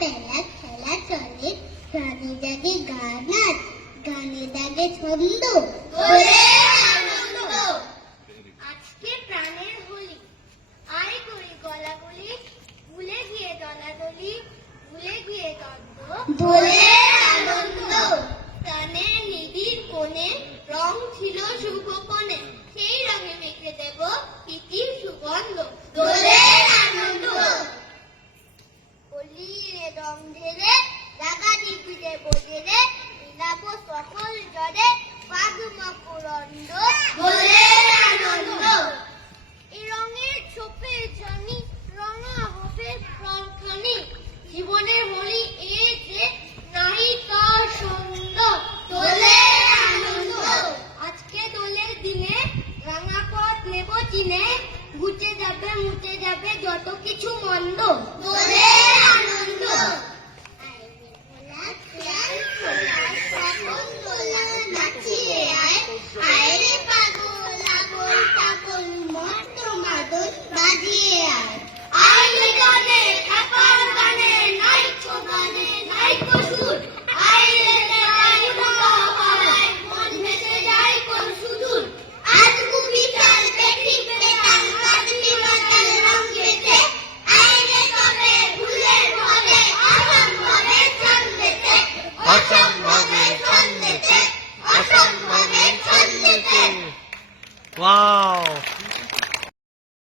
বেলা খেলা চলে, গানে জাগে গান নাচ, গানে জাগে ছন্দ, আজকে প্রাণের হোলি, আয় করি গলাগলি, ভুলে গিয়ে দলাদলি, ভুলে গিয়ে দ্বন্দ্ব, দোলের আনন্দ। প্রাণের নিবিড় কোণে রং ছিল শুভকোণে, সেই রঙে মেখে দেব প্রীতির সুগন্ধ, দোলের আনন্দ। হোলির রং ঢেলে রাগা ডিপিতে বোঝেলে, মিলাব সকল জলে বাঘ মকরন্দ, দোলের আনন্দ। এই রঙের ছোপে জানি রঙা হবে প্রাণখানি, জীবনের হোলি এ যে নাই তার সুন্দর, দোলের আনন্দ। আজকে দোলের দিনে রাঙা পথ নেব চিনে, ঘুচে যাবে মুছে যাবে যত কিছু মন্দ, দোলের আনন্দ। নাচিয়ে আয়, আয় রে পাগল, আগল পাগল, মস্ত মাদল বাজিয়ে আয়।